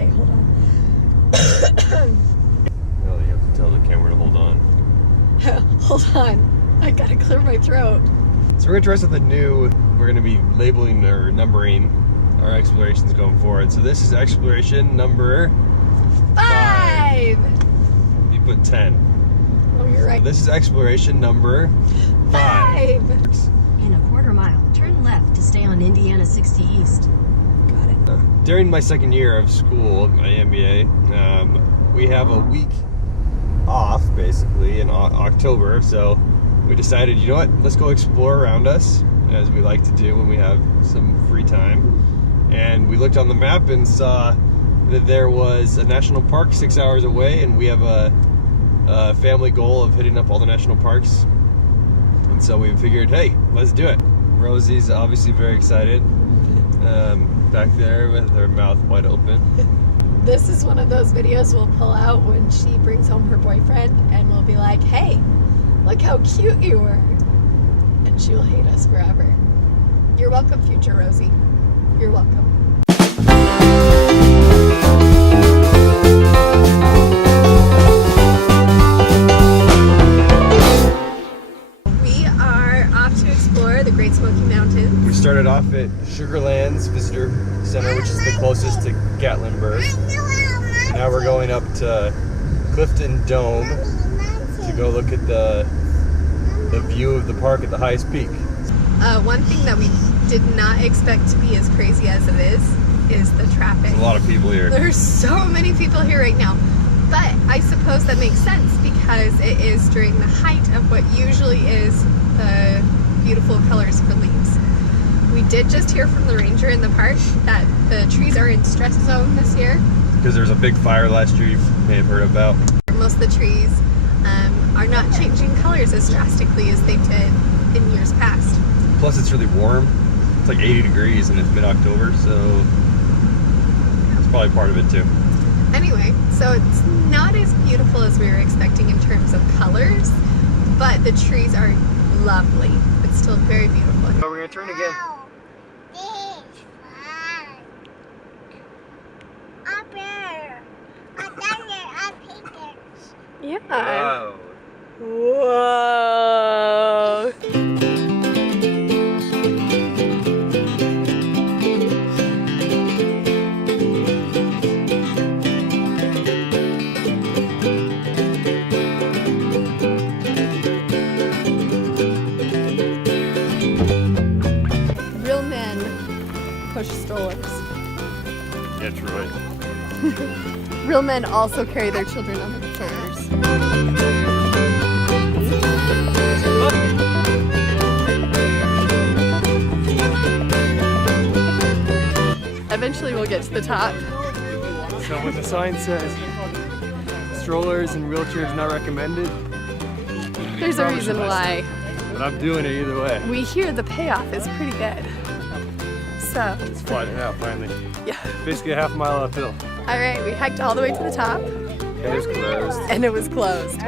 Okay, hold on. No, you have to tell the camera to hold on. Hold on. I gotta clear my throat. So we're interested in the new, we're going to be labeling or numbering our explorations going forward. So this is exploration number 5. You put 10. Oh, you're right. So this is exploration number 5. In a quarter mile, turn left to stay on Indiana 60 East. Got it. During my second year of school, my MBA, we have a week off basically in October. So we decided, you know what, let's go explore around us, as we like to do when we have some free time. And we looked on the map and saw that there was a national park 6 hours away, and we have a family goal of hitting up all the national parks. And so we figured, hey, let's do it. Rosie's obviously very excited, back there with her mouth wide open. This is one of those videos we'll pull out when she brings home her boyfriend, and we'll be like, hey, look how cute you were. And she will hate us forever. You're welcome, future Rosie. You're welcome. We are off to explore the Great Smoky Mountains. We started off at Sugarlands Visitor Center, which is the closest to Gaitlinburg. Now we're going up to Clifton Dome to go look at the view of the park at the highest peak. One thing that we did not expect to be as crazy as it is the traffic. There's a lot of people here. There's so many people here right now. But I suppose that makes sense because it is during the height of what usually is the beautiful colors for leaves. We did just hear from the ranger in the park that the trees are in stress zone this year. Because there's a big fire last year you may have heard about. Most of the trees are not changing colors as drastically as they did in years past. Plus it's really warm. It's like 80 degrees and it's mid-October, so it's probably part of it too. Anyway, so it's not as beautiful as we were expecting in terms of colors, but the trees are lovely. It's still very beautiful. Oh, we're gonna turn again. Yeah. Wow. Whoa. Real men push strollers. Yeah, Troy. Real men also carry their children on their shoulders. Eventually we'll get to the top. So what the sign says, strollers and wheelchairs not recommended. There's a reason why. But I'm doing it either way. We hear the payoff is pretty good. So, It's flattened out finally. yeah. Basically a half mile uphill. All right, we hiked all the way to the top. It was closed. And it was closed.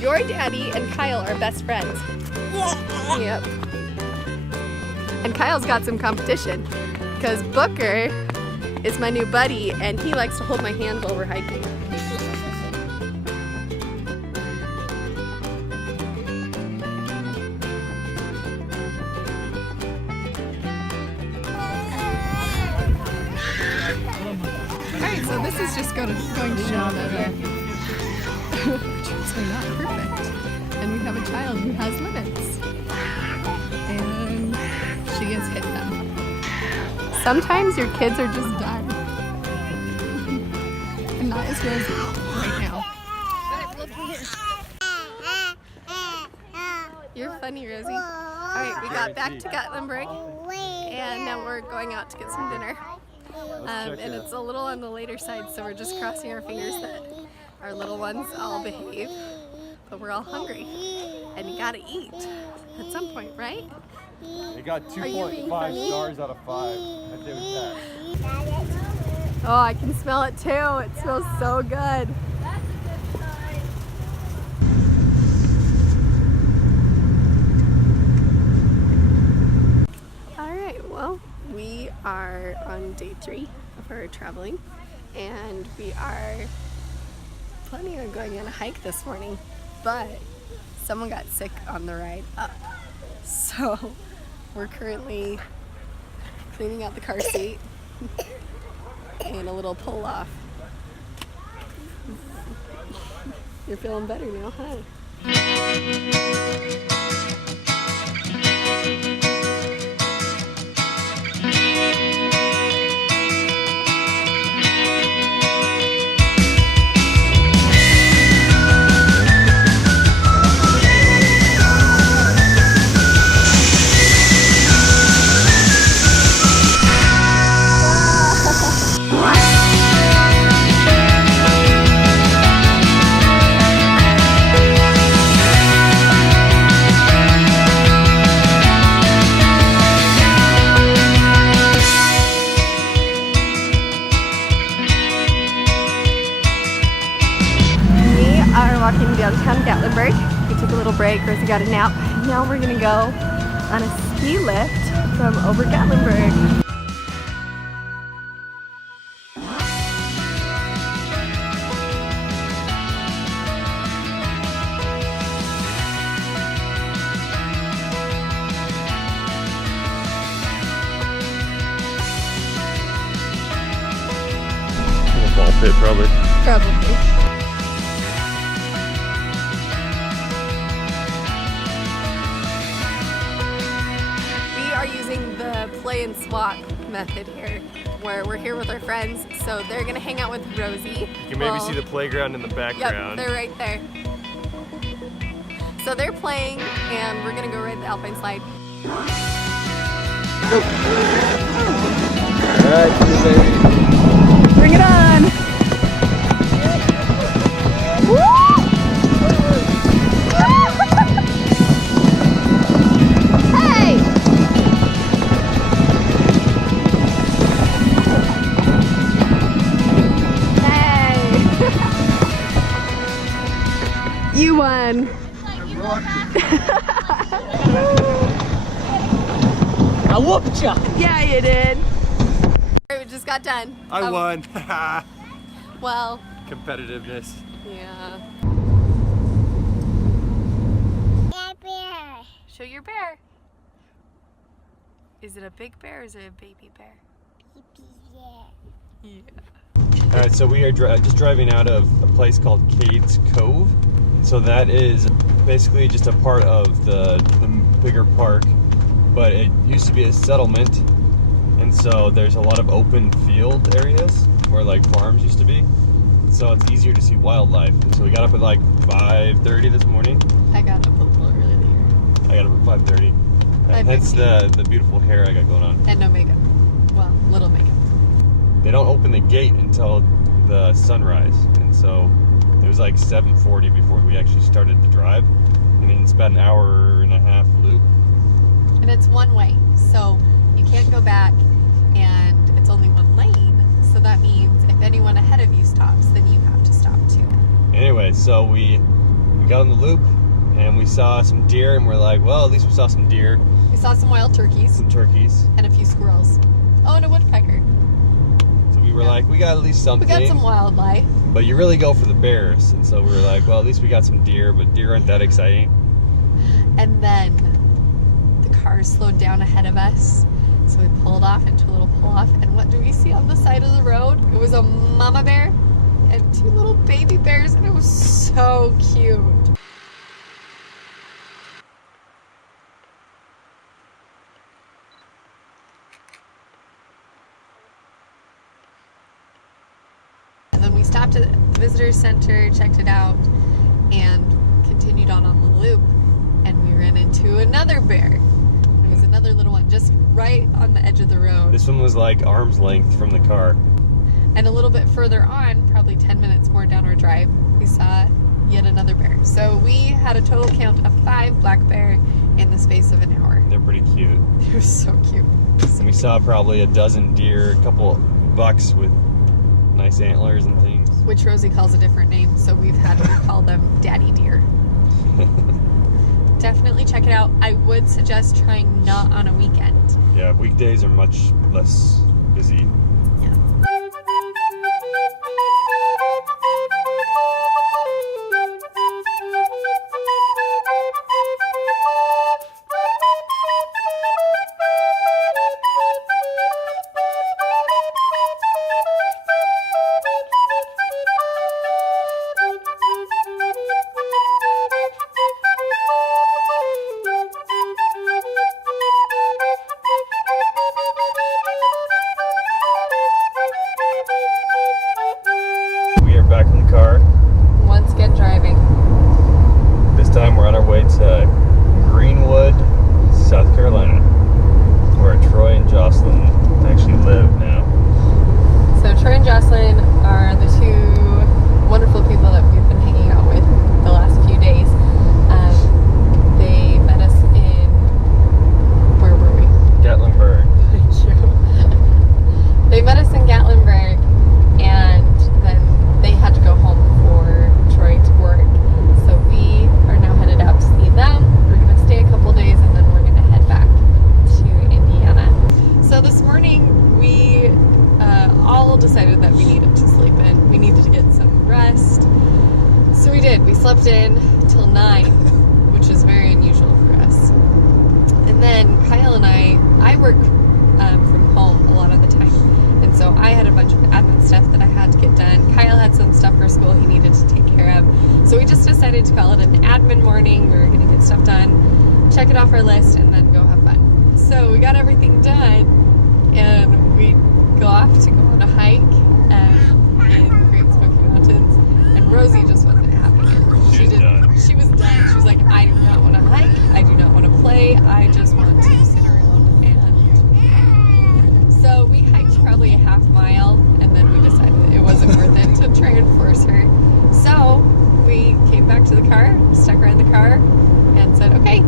Your daddy and Kyle are best friends. Yep. And Kyle's got some competition because Booker is my new buddy and he likes to hold my hand while we're hiking. Alright, so this is just going to show that our trips are not perfect. And we have a child who has limits. And she has hit them. Sometimes your kids are just done. And that is Rosie right now. You're funny, Rosie. Alright, we got back to Gaitlinburg. And now we're going out to get some dinner. And it's a little on the later side, so we're just crossing our fingers that our little ones all behave. But we're all hungry. And you gotta eat at some point, right? They got 2.5 stars out of 5. I'd say with that. Oh, I can smell it too. It smells so good. All right, well, We are on day 3 of our traveling, and we are planning on going on a hike this morning, but someone got sick on the ride up. So we're currently cleaning out the car seat and a little pull off. You're feeling better now, huh? Walking downtown Gaitlinburg. We took a little break, Rosie got a nap. Now we're gonna go on a ski lift from over Gaitlinburg. Ball pit, probably. Probably. Play and swap method here, where we're here with our friends, so they're gonna hang out with Rosie. You can maybe see the playground in the background. Yep, they're right there. So they're playing, and we're gonna go ride the alpine slide. Alright, baby. Bring it on! You won. I whooped ya. Yeah, you did. We just got done. I won. Well. Competitiveness. Yeah. Bear. Show your bear. Is it a big bear or is it a baby bear? Yeah. Alright, so we are just driving out of a place called Cade's Cove. So that is basically just a part of the bigger park, but it used to be a settlement, and so there's a lot of open field areas where like farms used to be, so it's easier to see wildlife. And so we got up at like 5:30 this morning. I got up a little earlier. I got up at 5:30. Hence the beautiful hair I got going on. And no makeup. Well, little makeup. They don't open the gate until the sunrise, and so it was like 7:40 before we actually started the drive, and then it's about an hour and a half loop. And it's one way, so you can't go back, and it's only one lane, so that means if anyone ahead of you stops, then you have to stop too. Anyway, so we got on the loop, and we saw some deer, and we're like, well, at least we saw some deer. We saw some wild turkeys. Some turkeys. And a few squirrels. Oh, and a woodpecker. So we were like, we got at least something. We got some wildlife. But you really go for the bears, and so we were like, well, at least we got some deer, but deer aren't that exciting. And then the car slowed down ahead of us, so we pulled off into a little pull-off, and what do we see on the side of the road? It was a mama bear and 2 little baby bears, and it was so cute. And then we stopped at the visitor center, checked it out, and continued on the loop, and we ran into another bear. It was another little one just right on the edge of the road. This one was like arm's length from the car. And a little bit further on, probably 10 minutes more down our drive, we saw yet another bear. So we had a total count of 5 black bear in the space of an hour. They're pretty cute. It was so cute. And we saw probably a dozen deer, a couple bucks with nice antlers and things. Which Rosie calls a different name, so we've had to call them daddy deer. Definitely check it out. I would suggest trying not on a weekend. Yeah, weekdays are much less busy. Back in the car. Once again driving. This time we're on our way to Greenwood, South Carolina, where Troy and Jocelyn actually live now. So Troy and Jocelyn are the two wonderful people that we've been hanging out with the last few days. They met us in, where were we? Gaitlinburg. They met us in Gaitlinburg, and then they had to go home for Troy to work. So we are now headed out to see them. We're going to stay a couple days and then we're going to head back to Indiana. So this morning we all decided that we needed to sleep in. We needed to get some rest. So we did. We slept in till 9, which is very unusual for us. And then Kyle and I work from home a lot of the time. And so I had a bunch of admin stuff that I had to get done. Kyle had some stuff for school he needed to take care of. So we just decided to call it an admin morning. We were going to get stuff done, check it off our list, and then go have fun. So we got everything done, and we go off to go on a hike in Great Smoky Mountains. And Rosie just wasn't having it. She was done. She was like, I do not want to hike. I do not want to play. I just want to sit around. So we hiked probably a half mile, and then we decided it wasn't worth it to try and force her. So we came back to the car, stuck her in the car, and said, okay,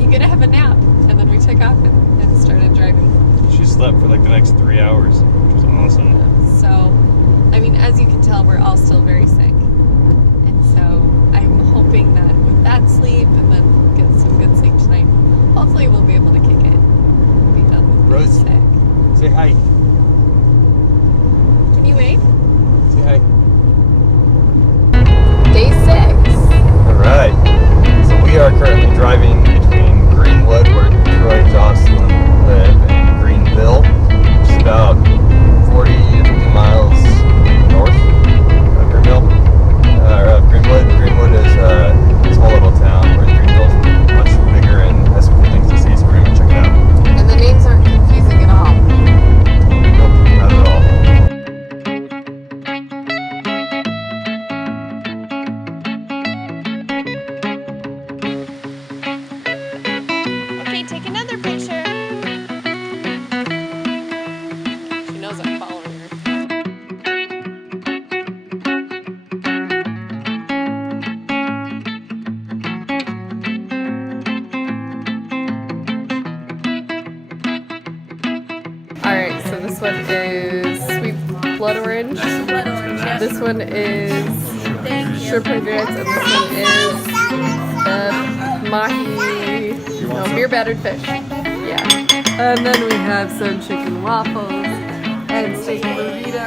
you get to have a nap. And then we took off and started driving. She slept for like the next 3 hours, which was awesome. So, I mean, as you can tell, we're all still very sick. And so I'm hoping that with that sleep and then get some good sleep tonight, hopefully we'll be able to kick it and be done with being Rose. sick. Say hi. Can you wave? Say hi. Day 6. Alright. So we are currently driving between Greenwood, where Troy and Jocelyn live, and Greenville, which is about 40 to 50 miles north of Greenville. Greenwood. Greenwood is a small little town, where Greenville's much bigger and has some cool things to see, so we're going to check it out. And the names aren't confusing at all. Nope, not at all. Okay, take another picture. She knows I'm following her. Alright, so this one is sweet blood orange. This one is shrimp and grits, and this one is mahi, beer battered fish. Yeah. And then we have some chicken waffles, and steak burrito,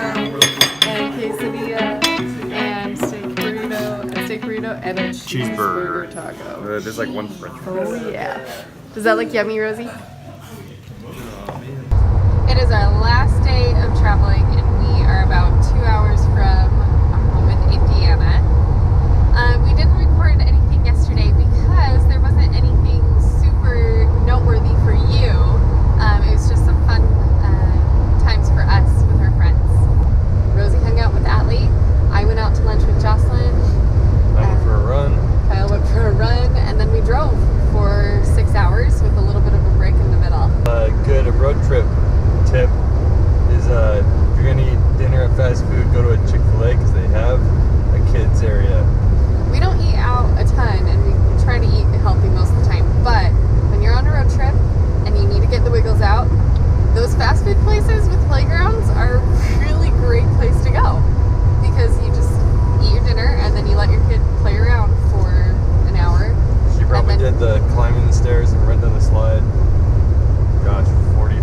and quesadilla, and steak burrito, and a cheeseburger taco. There's like one French fry. Oh yeah. Does that look yummy, Rosie? It is our last day of traveling, and we are about 2 hours from our home in Indiana. We didn't record anything yesterday because there wasn't anything super noteworthy for you. It was just some fun times for us with our friends. Rosie hung out with Atlee. I went out to lunch with Jocelyn. I went for a run. Kyle went for a run, and then we drove for 6 hours with a little bit of a break in the middle. Good road trip tip is if you're gonna eat dinner at fast food, go to a Chick-fil-A because they have a kids area. We don't eat out a ton, and we try to eat healthy most of the time, but when you're on a road trip and you need to get the wiggles out, those fast food places with playgrounds are a really great place to go, because you just eat your dinner and then you let your kid play around for an hour. She probably did the climbing the stairs and run down the slide, gosh, 40,